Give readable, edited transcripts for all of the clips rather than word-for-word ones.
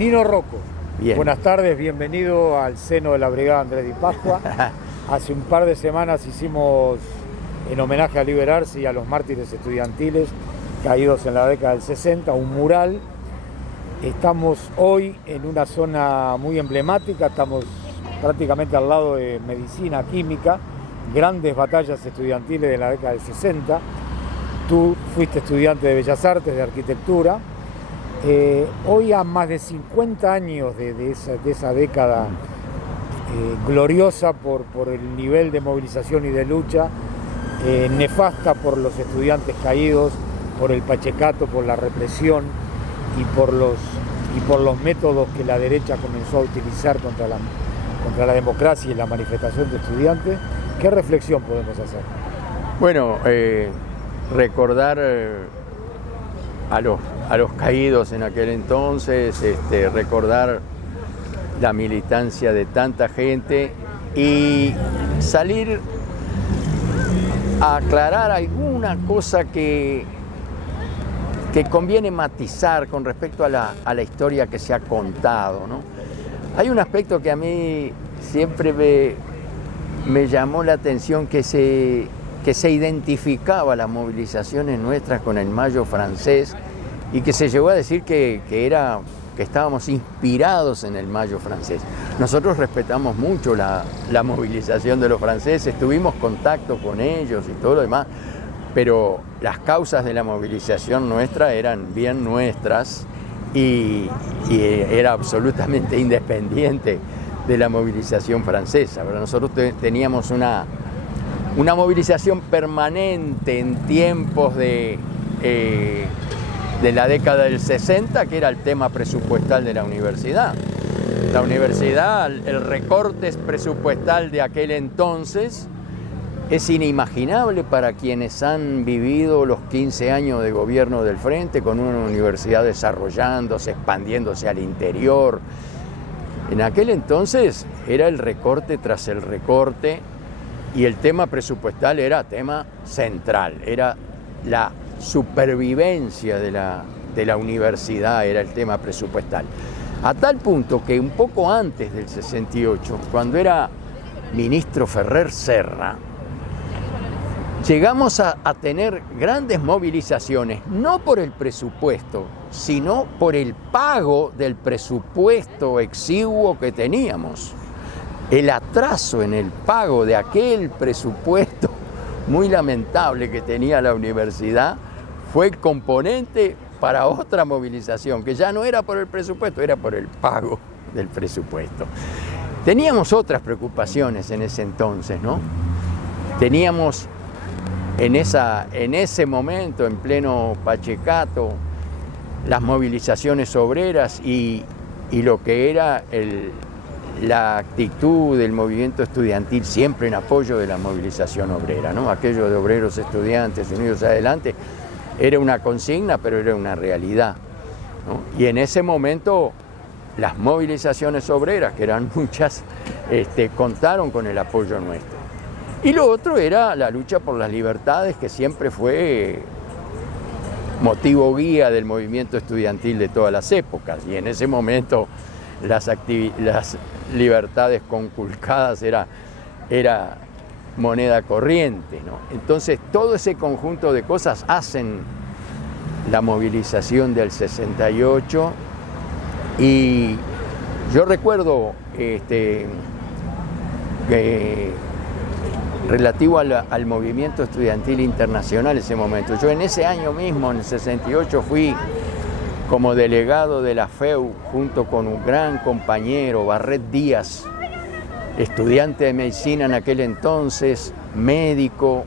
Nino Rocco, Bien. buenas tardes, bienvenido al seno de la Brigada Andrés Di Pascua. Hace un par de semanas hicimos, en homenaje a Liberarse y a los mártires estudiantiles caídos en la década del 60, un mural. Estamos hoy en una zona muy emblemática, estamos prácticamente al lado de medicina, química, grandes batallas estudiantiles de la década del 60. Tú fuiste estudiante de Bellas Artes, de arquitectura. Hoy, a más de 50 años de esa década gloriosa por el nivel de movilización y de lucha, nefasta por los estudiantes caídos, por el pachecato, por la represión y por los métodos que la derecha comenzó a utilizar contra la democracia y la manifestación de estudiantes. ¿Qué reflexión podemos hacer? Bueno, recordar a los caídos en aquel entonces, recordar la militancia de tanta gente y salir a aclarar alguna cosa que conviene matizar con respecto a la historia que se ha contado, ¿no? Hay un aspecto que a mí siempre me llamó la atención, que se identificaba las movilizaciones nuestras con el Mayo francés y que se llegó a decir que estábamos inspirados en el Mayo francés. Nosotros respetamos mucho la movilización de los franceses, tuvimos contacto con ellos y todo lo demás, pero las causas de la movilización nuestra eran bien nuestras y era absolutamente independiente de la movilización francesa. Pero nosotros teníamos una movilización permanente en tiempos de la década del 60, que era el tema presupuestal de la universidad. La universidad, el recorte presupuestal de aquel entonces es inimaginable para quienes han vivido los 15 años de gobierno del Frente, con una universidad desarrollándose, expandiéndose al interior. En aquel entonces era el recorte tras el recorte, y el tema presupuestal era tema central, era la supervivencia de la universidad, era el tema presupuestal. A tal punto que un poco antes del 68, cuando era ministro Ferrer Serra, llegamos a tener grandes movilizaciones, no por el presupuesto, sino por el pago del presupuesto exiguo que teníamos. El atraso en el pago de aquel presupuesto muy lamentable que tenía la universidad fue el componente para otra movilización, que ya no era por el presupuesto, era por el pago del presupuesto. Teníamos otras preocupaciones en ese entonces, ¿no? Teníamos en ese momento, en pleno pachecato, las movilizaciones obreras y lo que era la actitud del movimiento estudiantil siempre en apoyo de la movilización obrera, ¿no? Aquello de obreros estudiantes unidos adelante era una consigna, pero era una realidad, ¿no? Y en ese momento las movilizaciones obreras, que eran muchas, contaron con el apoyo nuestro. Y lo otro era la lucha por las libertades, que siempre fue motivo guía del movimiento estudiantil de todas las épocas. Y en ese momento las libertades conculcadas era moneda corriente, ¿no? Entonces todo ese conjunto de cosas hacen la movilización del 68, y yo recuerdo relativo al movimiento estudiantil internacional ese momento. Yo en ese año mismo, en el 68, fui como delegado de la FEU junto con un gran compañero, Barret Díaz, estudiante de medicina en aquel entonces, médico,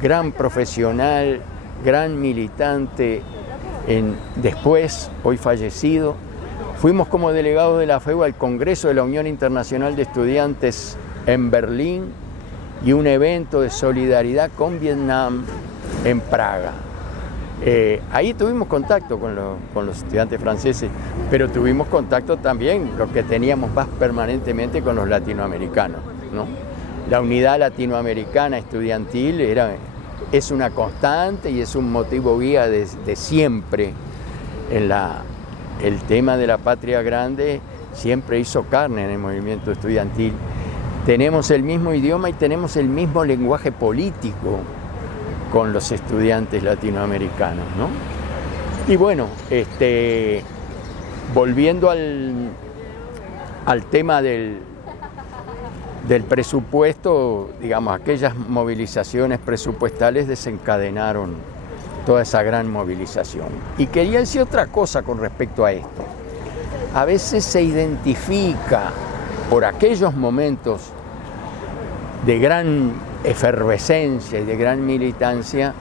gran profesional, gran militante, después, hoy fallecido. Fuimos como delegados de la FEU al Congreso de la Unión Internacional de Estudiantes en Berlín y un evento de solidaridad con Vietnam en Praga. Ahí tuvimos contacto con los estudiantes franceses, pero tuvimos contacto también, lo que teníamos más permanentemente, con los latinoamericanos, ¿no? La unidad latinoamericana estudiantil es una constante y es un motivo guía de siempre en el tema de la patria grande siempre hizo carne en el movimiento estudiantil. Tenemos el mismo idioma y tenemos el mismo lenguaje político con los estudiantes latinoamericanos, ¿no? Y bueno, volviendo al tema del presupuesto, digamos, aquellas movilizaciones presupuestales desencadenaron toda esa gran movilización. Y quería decir otra cosa con respecto a esto. A veces se identifica por aquellos momentos de gran efervescencia y de gran militancia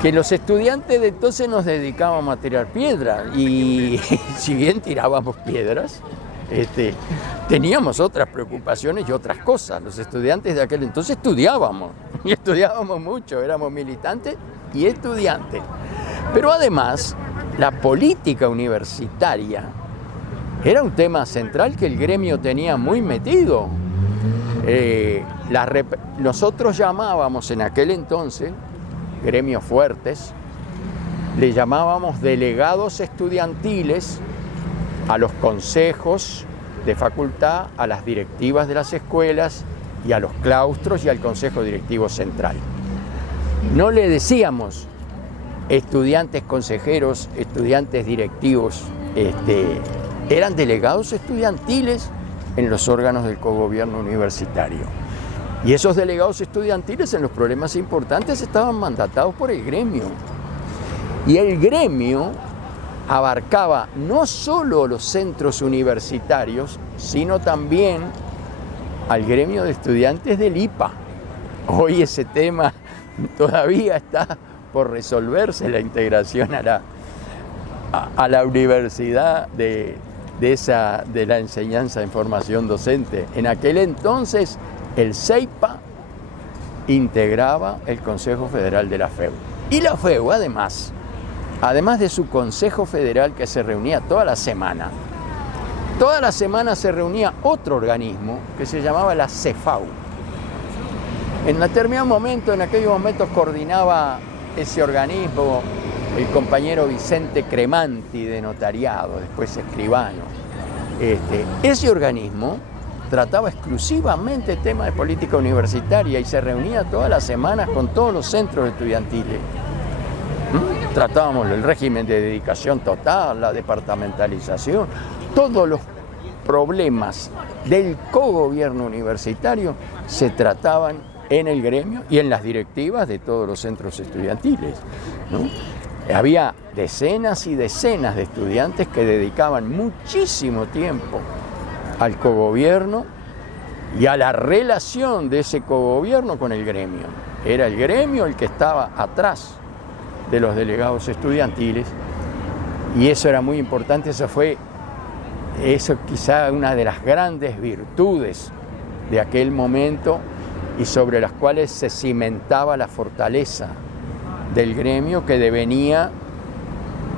que los estudiantes de entonces nos dedicábamos a tirar piedras y si bien tirábamos piedras, teníamos otras preocupaciones y otras cosas. Los estudiantes de aquel entonces estudiábamos y estudiábamos mucho, éramos militantes y estudiantes. Pero además, la política universitaria era un tema central que el gremio tenía muy metido. Nosotros llamábamos en aquel entonces, gremios fuertes, le llamábamos delegados estudiantiles a los consejos de facultad, a las directivas de las escuelas y a los claustros y al consejo directivo central. No le decíamos estudiantes consejeros, estudiantes directivos, eran delegados estudiantiles en los órganos del cogobierno universitario. Y esos delegados estudiantiles en los problemas importantes estaban mandatados por el gremio. Y el gremio abarcaba no solo los centros universitarios, sino también al gremio de estudiantes del IPA. Hoy ese tema todavía está por resolverse, la integración a la universidad de la enseñanza en formación docente. En aquel entonces el CEIPA integraba el Consejo Federal de la FEU. Y la FEU además de su Consejo Federal que se reunía toda la semana se reunía otro organismo que se llamaba la CEFAU. En aquellos momentos coordinaba ese organismo el compañero Vicente Cremanti de notariado, después escribano. Ese organismo trataba exclusivamente temas de política universitaria y se reunía todas las semanas con todos los centros estudiantiles. Tratábamos el régimen de dedicación total, la departamentalización, todos los problemas del cogobierno universitario se trataban en el gremio y en las directivas de todos los centros estudiantiles, ¿no? Había decenas y decenas de estudiantes que dedicaban muchísimo tiempo al cogobierno y a la relación de ese cogobierno con el gremio. Era el gremio el que estaba atrás de los delegados estudiantiles y eso era muy importante, eso quizá una de las grandes virtudes de aquel momento y sobre las cuales se cimentaba la fortaleza del gremio que devenía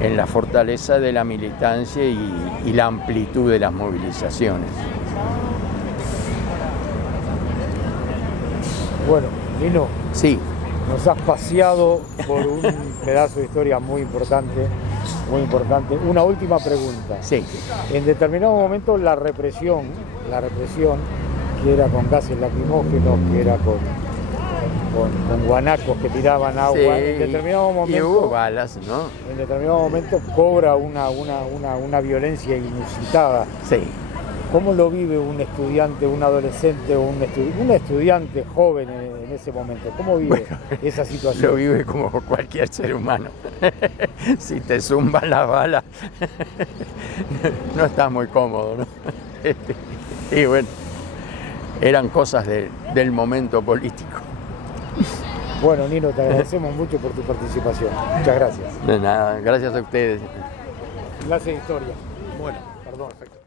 en la fortaleza de la militancia y la amplitud de las movilizaciones. Bueno, Lino, sí. Nos has paseado por un pedazo de historia muy importante, muy importante. Una última pregunta. Sí. En determinado momento la represión, que era con gases lacrimógenos, que era con guanacos que tiraban agua, sí, en determinado momento, y hubo balas, ¿no? En determinado momento cobra una violencia inusitada. Sí. ¿Cómo lo vive un estudiante, un adolescente o un estudiante joven en ese momento? ¿Cómo vive esa situación? Lo vive como cualquier ser humano. Si te zumban las balas, no estás muy cómodo, ¿no? Y bueno, eran cosas del momento político. Bueno, Nino, te agradecemos mucho por tu participación. Muchas gracias. De nada, gracias a ustedes. Clase de historia. Bueno, perdón, perfecto.